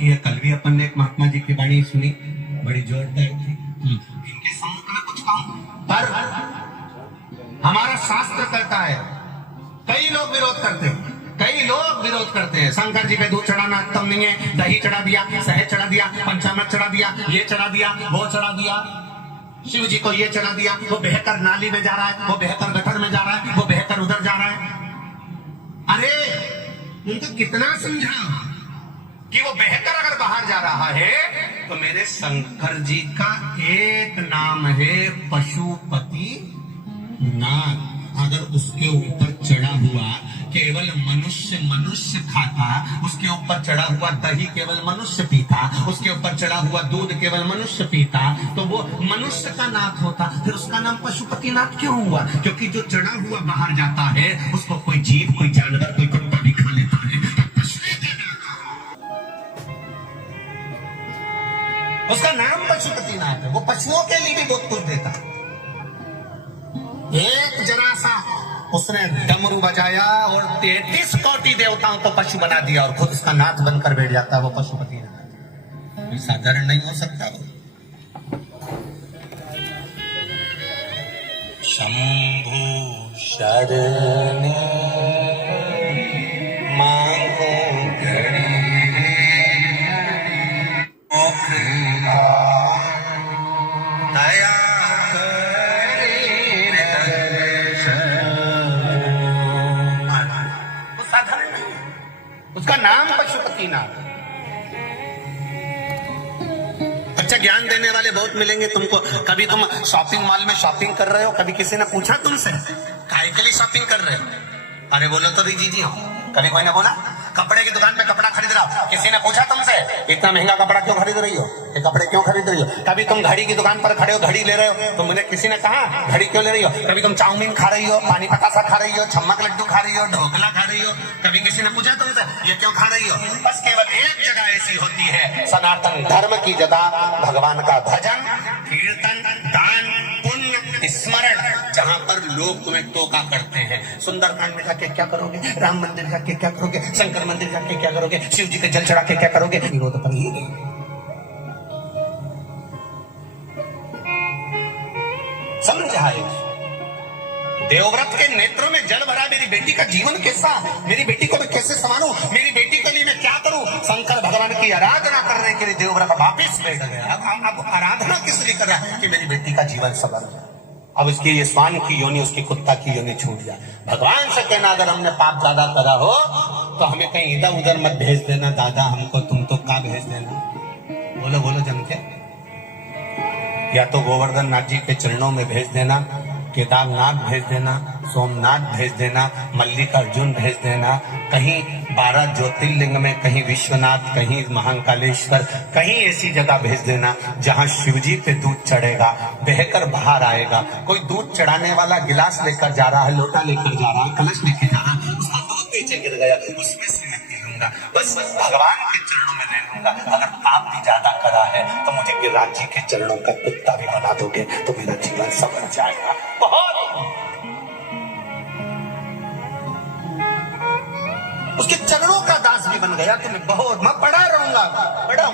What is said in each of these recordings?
ये कल भी अपन ने एक महात्मा जी की वाणी सुनी, बड़ी जोरदार थी। इनके सम्मुख में कुछ कहूं पर हमारा शास्त्र कहता है, कई लोग विरोध करते हैं, कई लोग विरोध करते हैं। शंकर जी पे दूध चढ़ाना उत्तम नहीं है, दही चढ़ा दिया, शहद चढ़ा दिया, पंचामृत चढ़ा दिया, ये चढ़ा दिया, वो चढ़ा दिया, शिव जी को ये चढ़ा दिया, वो बहकर नाली में जा रहा है, वो बहकर गटर में जा रहा है, वो बहकर उधर जा रहा है। अरे उनको कितना समझा कि वो बहकर अगर बाहर जा रहा है तो मेरे शंकर जी का एक नाम है पशुपति नाथ। अगर उसके ऊपर चढ़ा हुआ केवल मनुष्य खाता, उसके ऊपर चढ़ा हुआ दही केवल मनुष्य पीता, उसके ऊपर चढ़ा हुआ दूध केवल मनुष्य पीता, तो वो मनुष्य का नाथ होता। फिर उसका नाम पशुपति नाथ क्यों हुआ? क्योंकि जो चढ़ा हुआ बाहर जाता है उसको कोई जीव, कोई जानवर, कोई कुत्ता भी खा लेता है। उसका नाम पशुपति नाथ है। वो पशुओं के लिए भी बहुत कुछ देता। एक जरा सा उसने डमरू बजाया और 33 कोटि देवताओं को पशु बना दिया और खुद उसका नाथ बनकर बैठ जाता है। वो पशुपति नाथ साधारण नहीं हो सकता। वो शंभु शरण मांगो दया उसका नाम पशुपति नाथ। अच्छा ज्ञान देने वाले बहुत मिलेंगे तुमको। कभी तुम शॉपिंग मॉल में शॉपिंग कर रहे हो, कभी किसी ने पूछा तुमसे काहे के लिए शॉपिंग कर रहे हो? अरे बोलो तो भी जी हाँ। कभी कोई ने बोला? कपड़े की दुकान में कपड़ा खरीद रहा हो, किसी ने पूछा तुमसे इतना महंगा कपड़ा क्यों खरीद रही हो, ये कपड़े क्यों खरीद रही हो? कभी तुम घड़ी की दुकान पर खड़े हो, घड़ी ले रहे हो, तो मुझे किसी ने कहा घड़ी क्यों ले रही हो? कभी तुम चाउमीन खा रही हो, पानी पतासा खा रही हो, छम्मक लड्डू खा रही हो, ढोकला खा रही हो, कभी किसी ने पूछा तुमसे ये क्यों खा रही हो? बस केवल एक जगह ऐसी होती है, सनातन धर्म की जगह, भगवान का भजन, कीर्तन, दान, पुण्य, स्मरण, जहां पर लोग तुम्हें टोका करते हैं। सुंदरकांड में जाके क्या करोगे, राम मंदिर जाके क्या करोगे, शंकर मंदिर जाके क्या करोगे, शिव जी के जल चढ़ा के क्या करोगे? विरोध पर ही समझाए। देवव्रत के नेत्रों में जल भरा, मेरी बेटी का जीवन कैसा, मेरी बेटी को मैं कैसे संभालूं, मेरी बेटी के लिए मैं क्या करूं? शंकर भगवान की आराधना करने के लिए देवव्रत वापिस बैठ गया। अब आराधना किस लिए कर रहा है? कि मेरी बेटी का जीवन सफल जाए। अब इसकी ये स्वान की योनि, उसकी कुत्ता की योनि छूट जाए। भगवान से कहना अगर हमने पाप ज्यादा करा हो तो हमें कहीं इधर उधर मत भेज देना दादा, हमको तुम तो का भेज देना। बोलो बोलो जम के, या तो गोवर्धन नाथ जी के चरणों में भेज देना, केदारनाथ भेज देना, सोमनाथ भेज देना, मल्लिकार्जुन भेज देना, कहीं 12 ज्योतिर्लिंग में, कहीं विश्वनाथ, कहीं महाकालेश्वर, कहीं ऐसी जगह भेज देना जहां शिवजी पे दूध चढ़ेगा, बहकर बाहर आएगा। कोई दूध चढ़ाने वाला गिलास लेकर जा रहा है, लोटा लेकर जा रहा है, कलश लेकर जा रहा है, उसका दूध नीचे गिर गया, उसमें से मैं पी लूंगा। बस भगवान के चरणों में रह लूंगा। अगर पाप भी ज्यादा करा है तो मुझे गिरिराज जी के चरणों का कुत्ता भी बना दोगे तो मेरा जीवन समझ जाएगा। बहुत उसके चरणों का दास भी बन गया तो मैं बहुत, मैं पढ़ा रहूंगा, पढ़ा।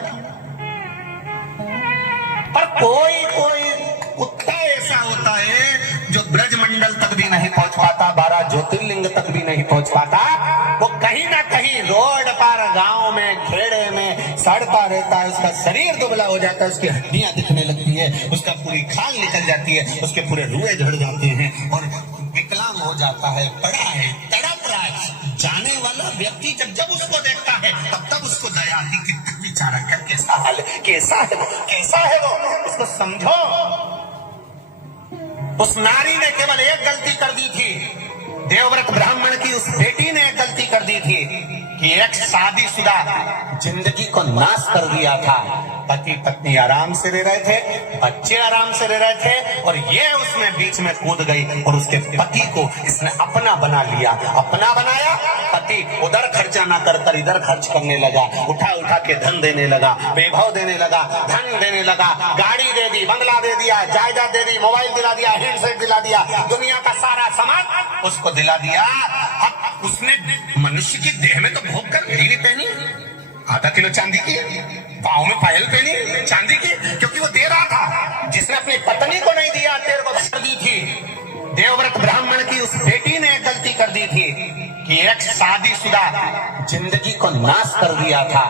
पर कोई कोई कुत्ता ऐसा होता है जो ब्रजमंडल तक भी नहीं पहुंच पाता, 12 ज्योतिर्लिंग तक भी नहीं पहुंच पाता। वो कहीं ना कहीं रोड पर, गांव में, खेड़े में सड़ता रहता है। उसका शरीर दुबला हो जाता है, उसकी हड्डियां दिखने लगती है, उसका पूरी खाल निकल जाती है, उसके पूरे रुए झड़ जाते हैं और विकलांग हो जाता है। पड़ा है, तड़प रहा है। जाने वाला व्यक्ति जब जब उसको देखता है तब तब उसको दया आती कि बेचारा कर कैसा हाल है, कैसा है वो, कैसा है वो, उसको समझो। उस नारी ने केवल एक गलती कर दी थी, देवव्रत ब्राह्मण की उस बेटी ने एक गलती कर दी थी कि एक शादीशुदा जिंदगी को नाश कर दिया था। पति पत्नी आराम से रह रहे थे, बच्चे आराम से रह रहे थे और ये उसमें बीच में कूद गई और उसके पति को इसने अपना बना लिया। अपना बनाया, पति उधर खर्चा ना कर इधर खर्च करने लगा, उठा उठा के धन देने लगा, वैभव देने लगा, धन देने लगा, गाड़ी दे दी, बंगला दे दिया, जायदाद दे दी, मोबाइल दिला दिया, हैंडसेट दिला दिया, दुनिया का सारा सामान उसको दिला दिया। अब उसने मनुष्य की देह में तो भोग कर लीली पहनी, आधा किलो चांदी की, पाँव में पायल पहनी चांदी की, क्योंकि वो दे रहा था। जिसने अपनी पत्नी को नहीं दिया, तेरे को कर दी थी। देवव्रत ब्राह्मण की उस बेटी ने गलती कर दी थी कि एक शादीशुदा जिंदगी को नाश कर दिया था।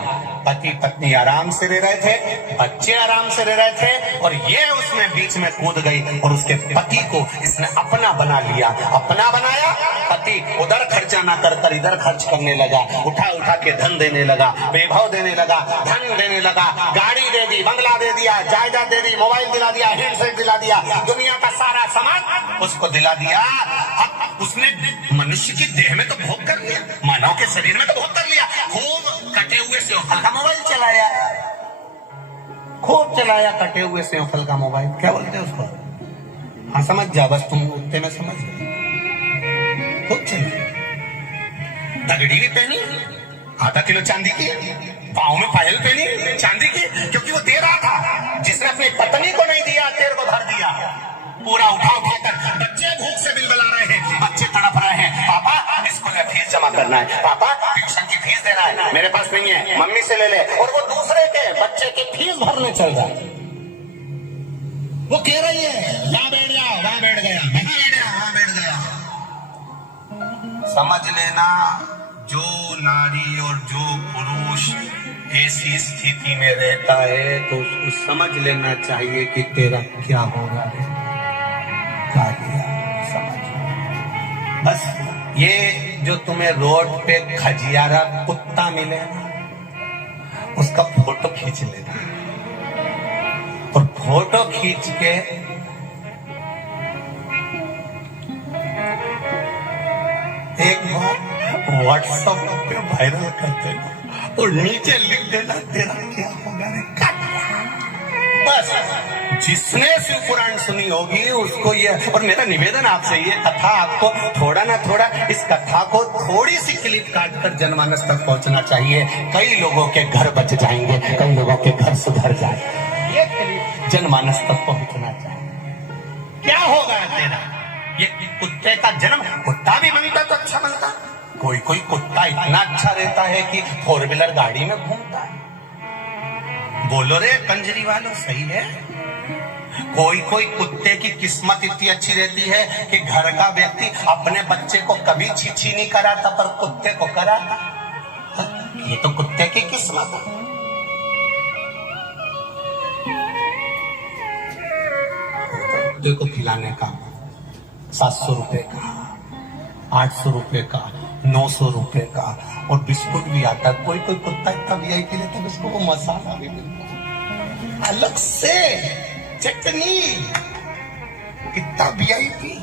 पति पत्नी आराम से रह रहे थे, बच्चे आराम से रह रहे थे, और ये उसमें बीच में कूद गई और उसके पति को इसने अपना बना लिया। अपना बनाया, पति उधर खर्चा ना कर कर इधर खर्च करने लगा, उठा उठा के धन देने लगा, वैभव देने लगा, धन देने लगा, गाड़ी दे दी, बंगला दे दिया, जायदाद दे दी, मोबाइल दिला दिया, हैंडसेट दिला दिया, दुनिया का सारा सामान उसको दिला दिया। अब उसने मनुष्य की देह में तो भोग कर लिया, मानव के शरीर में तो भोग कर लिया, खूब कटे हुए सेवफल का मोबाइल चलाया, खूब चलाया कटे हुए सेवफल का मोबाइल। क्या बोलते हैं उसको? हाँ समझ जा, बस तुम उतने में समझ गए। खूब चलाया, तगड़ी भी पहनी, आधा किलो चांदी की, पाँव में पायल पहनी चांदी की, क्योंकि वो दे रहा था। जिसने अपनी पत्नी को नहीं दिया, तेरे को भर दिया। पूरा उठा उठा कर, बच्चे भूख से बिलबिला रहे हैं, बच्चे तड़प रहे हैं, पापा स्कूल में फीस जमा करना है, पापा ट्यूशन की फीस देना है, मेरे पास नहीं है, मम्मी से ले ले। और वो दूसरे के बच्चे की फीस भरने चल रहा है। वो कह रही है वहां बैठ जाओ, वहां बैठ गया, वहां बैठ गया, वहां बैठ गया। समझ लेना, जो नारी और जो पुरुष ऐसी स्थिति में रहता है तो उसको समझ लेना चाहिए कि तेरा क्या हो रहा है, क्या किया, समझ। बस ये जो तुम्हें रोड पे खजियारा कुत्ता मिले ना, उसका फोटो खींच लेना, और फोटो खींच के एक बार व्हाट्सएप पे वायरल कर देना और नीचे लिख देना तेरा क्या होगा रे काटिया। बस जिसने शिव पुराण सुनी होगी उसको ये, और मेरा निवेदन आपसे, ये कथा आपको थोड़ा ना थोड़ा, इस कथा को थोड़ी सी क्लिप काट कर जनमानस तक पहुंचना चाहिए। कई लोगों के घर बच जाएंगे, कई लोगों के घर सुधर जाएंगे। ये क्लिप जनमानस तक पहुंचना चाहिए। क्या होगा तेरा? ये कुत्ते का जन्म, कुत्ता भी बनता तो अच्छा बनता। कोई कोई कुत्ता इतना अच्छा रहता है कि 4 व्हीलर गाड़ी में घूमता है। बोलो रे कंजरी वालों, सही है। कोई कोई कुत्ते की किस्मत इतनी अच्छी रहती है कि घर का व्यक्ति अपने बच्चे को कभी छीछी नहीं कराता, पर कुत्ते को कराता। ये तो कुत्ते की किस्मत है। कुत्ते को खिलाने का 700 रुपए का, 800 रुपए का, 900 रुपए का, और बिस्कुट भी आता है। कोई कोई कुत्ता इतना वीआईपी लेता है, उसको वो मसाला भी मिलता है अलग से, चटनी, कितना वीआईपी।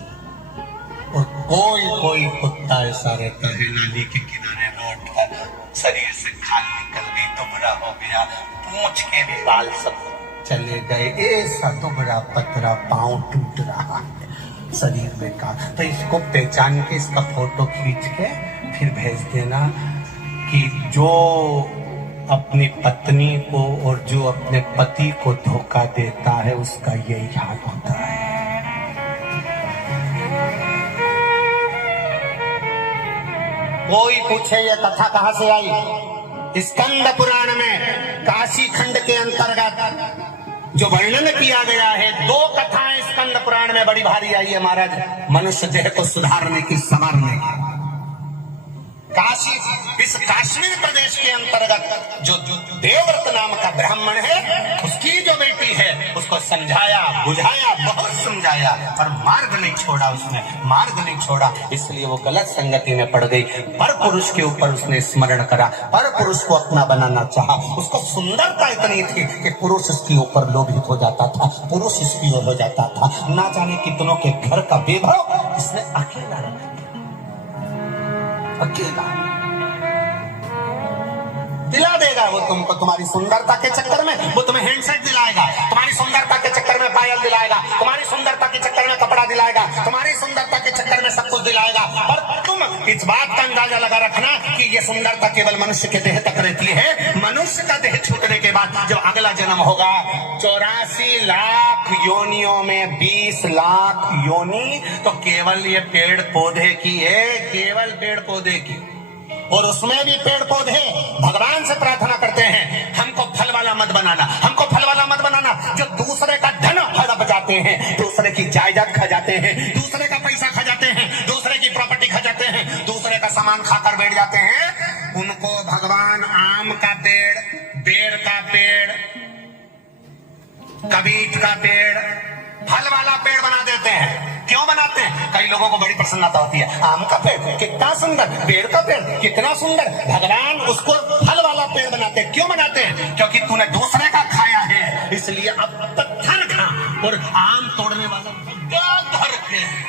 और कोई कोई कुत्ता ऐसा रहता है नाली के किनारे रोड पर, शरीर से खाल निकल गई, दुबरा हो गया, पूंछ के भी बाल सब चले गए, ऐसा दुबरा पतरा, पांव टूट रहा है, शरीर में का। तो इसको पहचान के इसका फोटो खींच के फिर भेज देना कि जो अपनी पत्नी को और जो अपने पति को धोखा देता है उसका यही हाल होता है। कोई पूछे ये कथा कहां से आई? स्कंद पुराण में काशी खंड के अंतर्गत जो वर्णन किया गया है, 2 कथाएं स्कंद पुराण में बड़ी भारी आई है महाराज, मनुष्य देह को सुधारने की, संवारने की। काशी, इस कश्मीर प्रदेश के अंतर्गत जो देवव्रत नाम का ब्राह्मण है, उसकी जो बेटी है, उसको समझाया, बुझाया, बहुत समझाया, पर मार्ग नहीं छोड़ा, उसने मार्ग नहीं छोड़ा, इसलिए वो गलत संगति में पड़ गई। पर पुरुष के ऊपर उसने स्मरण करा, पर पुरुष को अपना बनाना चाहा, उसको सुंदरता इतनी थी कि पुरुष इसके ऊपर लोभित हो जाता था, पुरुष इसकी ओर हो जाता था। ना जाने कितनों के घर का वैभव इसने अकेला रखा, अकेला। दिला देगा वो तुमको, तुम्हारी सुंदरता के चक्कर में वो तुम्हें हैंडसेट दिलाएगा, तुम्हारी सुंदरता के चक्कर में पायल दिलाएगा, तुम्हारी सुंदरता के चक्कर में कपड़ा दिलाएगा, तुम्हारी सुंदरता के चक्कर में सब कुछ दिलाएगा। पर तुम इस बात का अंदाजा लगा रखना कि ये सुंदरता केवल मनुष्य के देह तक रहती है। मनुष्य का देह छूटने के बाद जब अगला जन्म होगा, 84 लाख योनियों में 20 लाख योनि तो केवल ये पेड़ पौधे की है, केवल पेड़ पौधे की। और उसमें भी पेड़ पौधे भगवान से प्रार्थना करते हैं, हमको फल वाला मत बनाना, हमको फल वाला मत बनाना। जो दूसरे का धन हड़प जाते हैं, दूसरे की जायदाद खा जाते हैं, दूसरे का पैसा खा जाते हैं, दूसरे की प्रॉपर्टी खा जाते हैं, दूसरे का सामान खाकर बैठ जाते हैं, उनको भगवान आम का पेड़, बेर का पेड़, कबीत का पेड़, फल वाला पेड़ बना देते हैं। क्यों बनाते हैं? कई लोगों को बड़ी प्रसन्नता होती है, आम का पेड़ कितना सुंदर, पेड़ का पेड़ कितना सुंदर, भगवान उसको फल वाला पेड़ बनाते हैं। क्यों बनाते हैं? क्योंकि तूने दूसरे का खाया है, इसलिए अब पत्थर खा और आम तोड़ने वाला धर के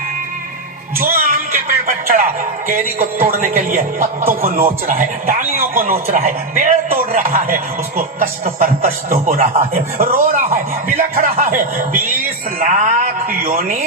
जो आम के पेड़ पर चढ़ा, केरी को तोड़ने के लिए पत्तों को नोच रहा है, डालियों को नोच रहा है, पेड़ तोड़ रहा है, उसको कष्ट पर कष्ट हो रहा है, रो रहा है, बिलख रहा है। 20 लाख योनि,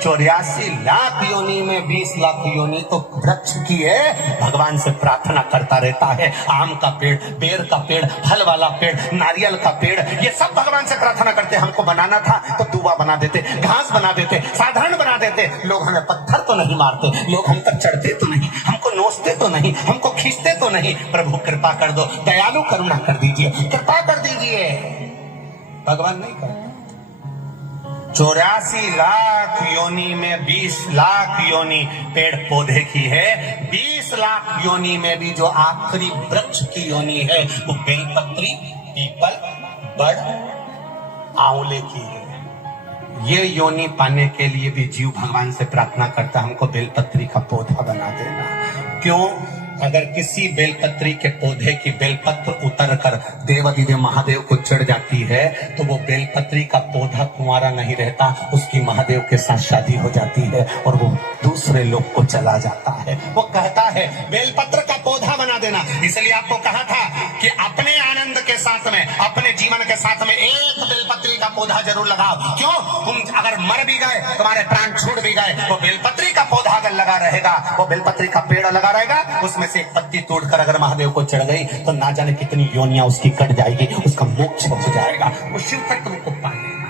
84 लाख योनि में 20 लाख योनि तो वृक्ष की है, भगवान से प्रार्थना करता रहता है। आम का पेड़, बेर का पेड़, फल वाला पेड़, नारियल का पेड़, ये सब भगवान से प्रार्थना करते। हमको बनाना था तो दुआ बना देते, घास बना देते, साधारण बना देते। लोग हमें पत्थर तो नहीं मारते, लोग हम तक चढ़ते तो नहीं, हमको नोचते तो नहीं, हमको खींचते तो नहीं। प्रभु कृपा कर दो, दयालु करुणा कर दीजिए, कृपा कर दीजिए। भगवान नहीं करते। 84 लाख योनि में 20 लाख योनि पेड़ पौधे की है, 20 लाख योनि में भी जो आखिरी वृक्ष की योनि है वो बेलपत्री, पीपल, बड़, आंवले की है। ये योनि पाने के लिए भी जीव भगवान से प्रार्थना करता, हमको बेलपत्री का पौधा बना देना। क्यों? अगर किसी बेलपत्री के पौधे की बेलपत्र उतर कर देवाधिदेव महादेव को चढ़ जाती है तो वो बेलपत्री का पौधा कुंवारा नहीं रहता, उसकी महादेव के साथ शादी हो जाती है और वो दूसरे लोग को चला जाता है। वो कहता है बेलपत्र का पौधा बना देना। इसलिए आपको कहा था कि अपने आनंद के साथ में, अपने जीवन के साथ में एक बेलपत्री का पौधा जरूर लगाओ। क्यों? तुम अगर मर भी गए, तुम्हारे प्राण छूट भी गए, वो बेलपत्री का पौधा अगर लगा रहेगा, वो बेलपत्री का पेड़ लगा रहेगा, उसमें से एक पत्ती तोड़कर अगर महादेव को चढ़ गई तो ना जाने कितनी योनियां उसकी कट जाएगी, उसका मोक्ष हो जाएगा, वो शिव तत्व को पाएगा।